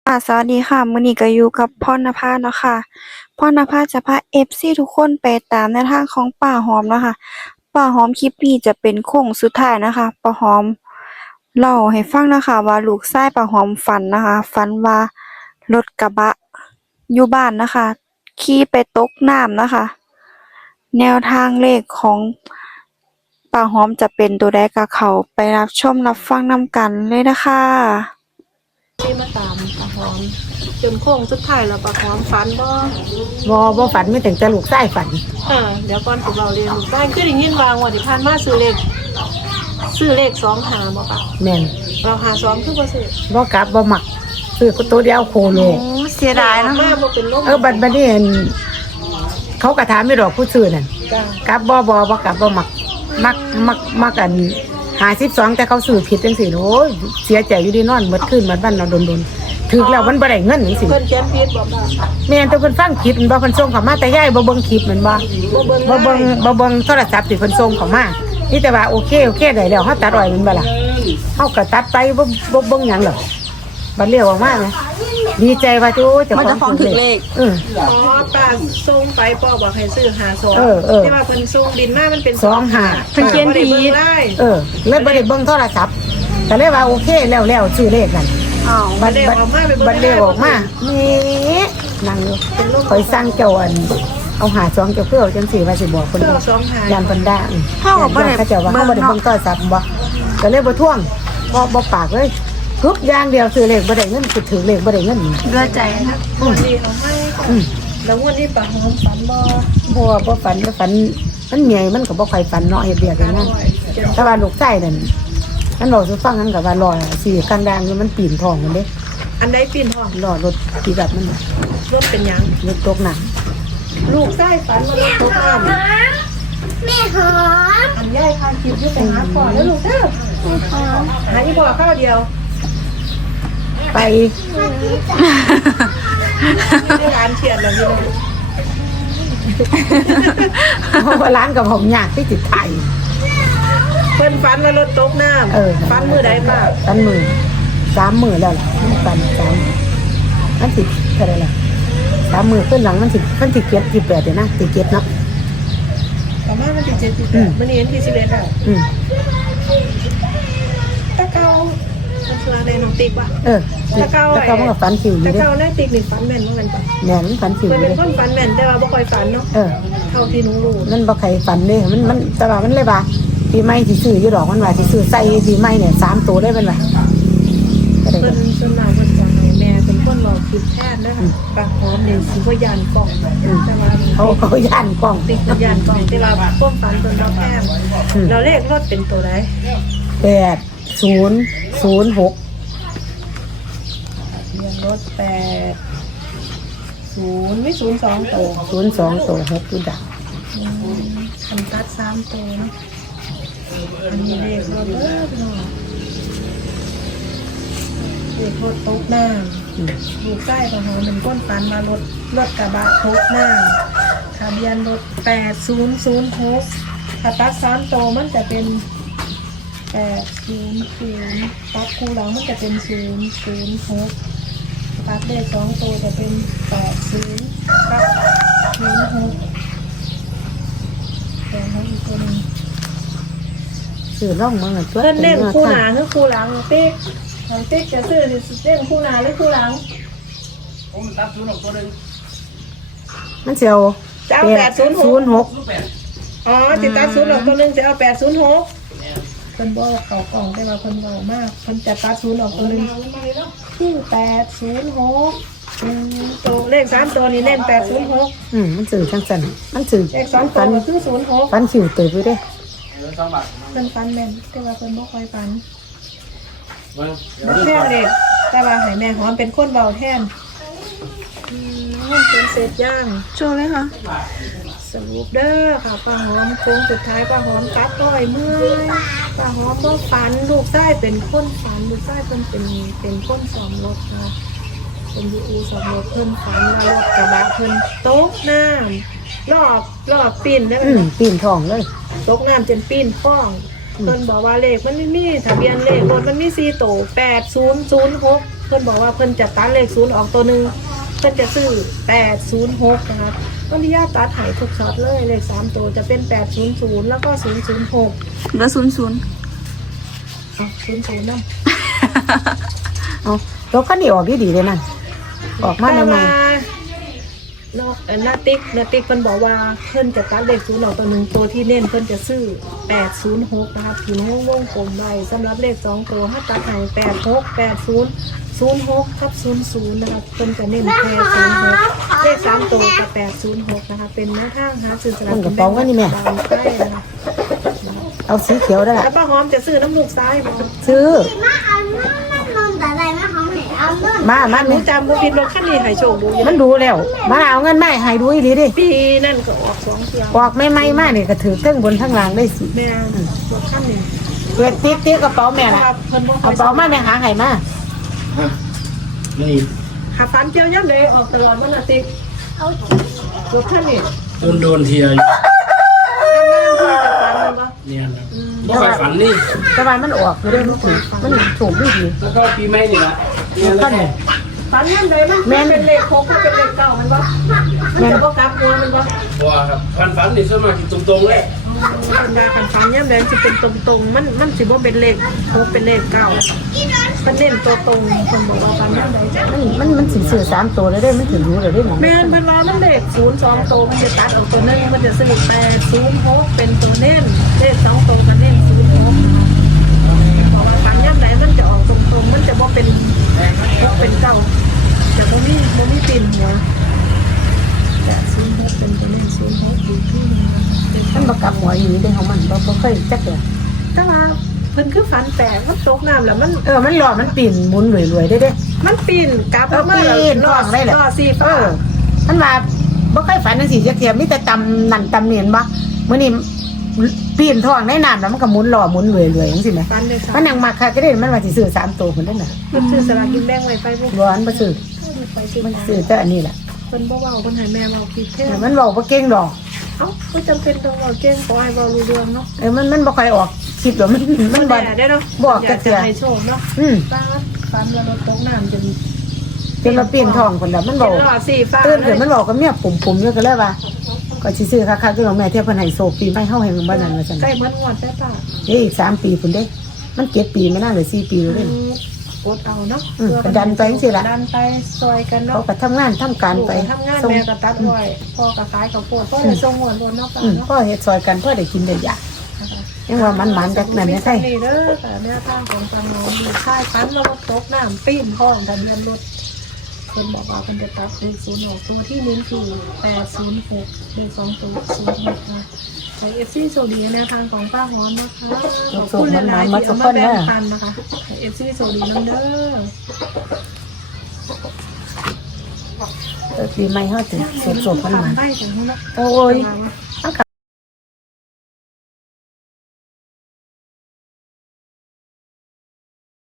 สวัสดีค่ะมื้อนี้ก็อยู่กับพรณภาเนาะค่ะพรณภาจะพา FC ทุกคนไปตามแนวทางของป้าหอมเนาะค่ะป้าหอมคลิปนี้จะเป็นโค้งสุดท้ายนะคะป้าหอมเล่าให้ฟังนะคะว่าลูกชายป้าหอมฝันนะคะฝันว่ารถกระบะอยู่บ้านนะคะขี่ไปตกน้ำนะคะแนวทางเลขของป้าหอมจะเป็นตัวใดก็เข้าไปรับชมรับฟังนำกันเลยนะคะที่มาตามปลาหอมจนโค้งสุดท้ายแล้วปลาหอมฝันบ่ฝันไม่ถึงแต่ลูกไส้ฝันเดี๋ยวก่อนสิเราเรียนลูกได้คือได้ยินวางวันที่ผ่านมาซื้อเลข2หาบ่ปะแม่นเราหา2คือบ่ซื้อบ่กลับบ่มักซื้อตัวเดียวโคโลเสียดายเนาะมาบ่เป็นลมบัดนี้เห็นเขาก็ถามไม่ดอกผู้ซื้อนั่นจ้ะกลับบ่กลับบ่มักกัน52แต่เขาซื้อผิดจังซี่โอ้ยเสียใจอยู่ดีนอนหมดคืนหมดวันเนาะโดนถึกแล้วมันบ่ได้เงินจังซี่เพิ่นเขียนผิดบ่ปะแม่นแต่เพิ่นฟังคลิปมันบ่เพิ่นส่งเข้ามาแต่ยายบ่เบิ่งคลิปมันบ่บ่เบิ่งโทรศัพท์ที่เพิ่นส่งเข้ามานี่แต่ว่าโอเคได้แล้วเฮาตัดอ้อยมันบ่ล่ะเฮาก็ตัดไปบ่เบิ่งหยังหรอกบัดเลี้ยวออกมานะดีใจว่าโอ้จะฟ้องถึงเลขอ๋อตาส่งไปป้อบอกให้ซื้อหา2ที่ว่าเพิ่นส่งบินมามันเป็น 25 เพิ่นเขียนผิดเลยบ่ได้เบิ่งโทรศัพท์ก็เลยว่าโอเคแล้วชื่อเลขนั่นอ้าวบัดเลี้ยวออกมานี่นั่งอยู่คอยสร้างเจ้าอันเอาหา2เจ้าเพื่อจังซี่ว่าสิบอกเพิ่นยานเพิ่นด่าเฮาก็บ่ได้เขาเจ้าว่าเฮาบ่ได้เบิ่งโทรศัพท์บ่ก็เลยบ่ท่วงบ่ปากเลยทุกอย่างเดียวซื้อเลขบ่ได้เงินสิถือเลขบ่ได้เงินเลือใจนะวันนี้เอาให้แล้ววันนี้ปลาหอมฝันบ่ฝันมันเมียมันก็บ่ค่อยฝันเนาะเฮ็ดเวียกอย่างนั้นแต่ว่าลูกชายนั่นมันบอกสิฟังกันก็ว่ารอสิกลางดางมันปีนท้องมันเด้อันใดปีนท้องรอรถที่แบบมันรถเป็นหยังรถตกน้ำลูกชายฝันว่ารถตกน้ำแม่หอมอันย่ายพาคิวไปหาพ่อแล้วลูกเด้อหาอีพ่อข้าวเดียวไปที่ร้านเชียนแล้วพี่น้องเพราะว่าร้านกับผมยากที่ติดไทยเพิ่นฝันว่ารถตกน้ำฝันมือใดบ้างฝันมือ3 มื้อแล้วล่ะฝัน3มันสิเท่าไหร่ล่ะ3 มื้อขึ้นหลังมันสิเก็บ18เดี๋ยวนะสิเก็บเนาะประมาณมันสิ7มันนี่วันที่11แล้วตะเกามันคืออะไรน้องติ๊กวะตะเกามันก็ฝันคิวอยู่ตะเกาแน่ติ๊กนี่ฝันแม่นเหมือนกันปะแม่นฝันคิวอยู่เป็นคนฝันแม่นแต่ว่าบ่ค่อยฝันเนาะเท่าที่หนูรู้มันบ่ใครฝันเด้มันแต่ว่ามันเลยว่าปีใหม่สิซื้ออยู่ดอกมันว่าสิซื้อใส่ปีใหม่เนี่ย3ตัวได้เป็นว่าเพิ่นส่วนมากเพิ่นจะให้แม่เป็นคนเว้าคิดแทนเด้อปากหอมนี่สิบ่ย่านกล้องแต่ว่าเขาย่านกล้องติ๊กย่านกล้องแต่ว่าความฝันเพิ่นบ่แพงแล้วเลขรถเป็นตัวใด 8006 เรียนรถ80มี02ตัว 02ตัว6ตัวดักคันตัด3ตัวเนาะอันนี้เลขรถเด้อพี่น้องเลขรถตกน้ำลูกไส้ของเขาเป็นก้นฝันมารถกระบะตกน้ำทะเบียนรถ8006ถ้าตัด3ตัวมันจะเป็น800ตัดคู่หลังมันจะเป็น006ตัดเลข2ตัวจะเป็น80กับ06แต่ให้อีกตัวนึงซื้อร่องมันเพิ่นเล่นคู่หน้าหรือคู่หลังติ๊กติ๊กจะซื้อเล่นคู่หน้าหรือคู่หลังผมตัด0ออกตัวนึงมันเสียวจะเอา806อ๋อติดตัด0ออกตัวนึงจะเอา806เพิ่นบอกเขากล่องได้ว่าเพิ่นเบามากเพิ่นจะตัด0ออกตัวนึงคือ806ตัวเลข3ตัวนี้เล่น806 มันสื่อจังซั่นมันสื่อเลข2ตัวคือ06 ฟันคิวตื่นไปเด้เพิ่นฟันแม่นแต่ว่าเพิ่นบ่ค่อยฟันบ่แท้เด็กแต่ว่าให้แม่หอมเป็นคนเบาแทนมันเป็นเศษย่างโชว์เลยค่ะสรุปเด้อค่ะป้าหอมโค้งสุดท้ายป้าหอมตัดต้อยเมื่อยป้าหอมบ่ฝันลูกชายเป็นคนฝันลูกชายเพิ่นเป็นคนซ่อมรถค่ะเป็นอู่ซ่อมรถเพิ่นฝันว่ารถกระบะเพิ่นตกน้ำรอบปีนได้มั้ยปีนท้องเลยตกน้ำจนปีนฟ้องเพิ่นบอกว่าเลขมันไม่มีทะเบียนเลขรถมันมี4ตัว8006 พิ่นบอกว่าเพิ่นจะตัดเลข0ออกตัวหนึงเพิ่นจะซื้อ806นะคะต้นที่ย่าตัดให้ทุกช็อตเลยเลข3ตัวจะเป็น800แล้วก็006 เหลือ00 เอา00นำเอาตัวคันนี้ออกดีๆเลยนั่นออกมาแต่ใหม่ว่านาติ๊กเพิ่นบอกว่าเพิ่นจะตัดเลข0ออกตัวหนึงตัวที่เน้นเพิ่นจะซื้อ806นะคะพี่น้องวงกลมไว้สำหรับเลข2ตัวถ้าตัดให้86 80 06กับ00นะคะเพิ่นจะเน้นแค่06เลข3ตัวกับ806นะคะเป็นแนวทางหาซื้อสลากกินแบ่งรัฐบาลใช่นะคะๆเอาสีเขียวได้ละแล้วป้าหอมจะซื้อน้ำลูกซ้ายบ่ซื้อมาเอาเงินนมแต่ไรมาเขาให้เอาเงินมาหนูจำบ่ผิดรถคันนี้ให้โชคดูอยู่มันดูแล้วมาเอาเงินมาให้ดูอีหลีดิปีนั่นก็ออก2เที่ยวออกไม่มานี่ก็ถือทั้งบนทั้งล่างได้สิแม่รถคันนี้เปิดติ๊กกระเป๋าแม่ล่ะเพิ่นบ่เอากระเป๋ามาแม่หาให้มานี่หาฟันเกี่ยวย่ำเลยออกตลอดวันอาทิตย์รถคันนี้โดนเทียอยู่นานๆที่จะฟันมันบ่เนี่ยนะบ่ค่อยฝันนี่แต่ว่ามันออกอยู่ได้มันถูกมันถูกดีแล้วก็ปีใหม่นี่ละเนี่ยขั้นแล้วนี้ฟันย่ำเลยมันเป็นเลข6มันเป็นเลข9มันบ่มันจะบ่กลับหัวมันบ่ว่าครับฝันนี่ส่วนมากสิตรงๆเลยบรรดากันฟันย่ำเลยสิเป็นตรงๆมันสิบ่เป็นเลข6เป็นเลข9มันเน้นตัวตรงคนบอกว่าฟันย่ำเลยจ้ะมันสิซื้อ3ตัวเลยได้มันถึงรู้เลยได้หมองแม่นเพิ่นว่ามันเลข02ตัวมันจะตัดออกตัวนึงมันจะซื้อ806เป็นตัวเน้นเลข2ตัวก็เน้น06นะคะบอกว่าฟันย่ำเลยมันจะออกตรงๆมันจะบ่เป็น6เป็น9จะบ่มีปิ่นหัวแต่06เป็นตัวเน้น06อยู่ที่นึงนะคะมันบ่กลับหัวอยู่ได้ของมันบ่เคยจักเด้อแต่ว่าเพิ่นคือฝันแปลกมันตกน้ำแล้วมันมันหล่อมันปีนหมุนรวยๆได้เด้มันปีนกลับปีนท้องได้แหละล่อสีเอฟ้าอท่านว่าบ่เคยฝันจังซี่จักเทียมมีแต่ตำนั่นตำเนียนบ่มื้อนี้ปีนท้องในน้ำแล้วมันก็หมุนหล่อหมุนรวยๆจังซี่แหมฝันเลยค่ะมันยังมักคักก็ได้มันว่าสิซื้อ3ตัวพุ่นเด้อน่ะเพิ่นซื้อสลากกินแบ่งไว้ไปบ่บ่อันบ่ซื้อไปซื้อมันซื้อแต่อันนี้แหละเพิ่นบ่เว้าเพิ่นให้แม่เว้าผิดแท้แต่มันเว้าบ่เก่งดอกเอ้าบ่จำเป็นต้องเว้าเก่งขอให้เว้ารู้เรื่องเนาะมันบ่ค่อยออกคลิปหรอกมันบ่แได้เนาะบอกอจัยาก กเทื่จะอให้โชคเนาะอืมฟ้าฝันแล้วรถตกน้ำจนจนมาปีนท้องพุ่นแล้วมันเป็เว้านล่อสีฟ้าตื่นขึ้นมันบอกกับเมียปุ่มๆอยู่ก็เลยว่าก็สิซื้อคักๆคือของแม่เที่ยเพิ่นให้โซปีใหม่เฮาให้มันบ่นั่นว่าซั่นใกล้เหมือนงวดใช่ป่ะอีก3 ปีพุ่นเด้มัน7 ปีไม่น่าเลย4 ปีแล้วเด้กดเอาเนาะก็ดันไปจังซี่ล่ะดันไปซอยกันเขาเนาะก็ทำงานทำการไปทำงานส่งแม่ก็ตัดอ้อยพ่อก็ขายข้าวโพดพ่อจะส่งหวนวนเนาะป่ะเนาะพ่อเฮ็ดซอยกันพ่อได้กินได้อยากยังว่ามันๆจักนั่นแหละใช่นี่เด้อแต่แม่ทางของทางน้องมีค่ายปั้นแล้วก็ตกน้ำปีนห้องทะเบียนรถคนบอกว่าเป็นจะตัดเลข0ออกตัวที่นิ้นคือ806เลข2ตัว06นะใช้ FC โซดีแนวทางของป้าหอมนะคะขอบคุณหลายๆที่เอามาแบ่งปันนะคะใช้ FC โซดีน้ำเด้อปีใหม่เฮาสิสดๆมันทำได้แต่เขาเนาะโอ้ยทำไมวะ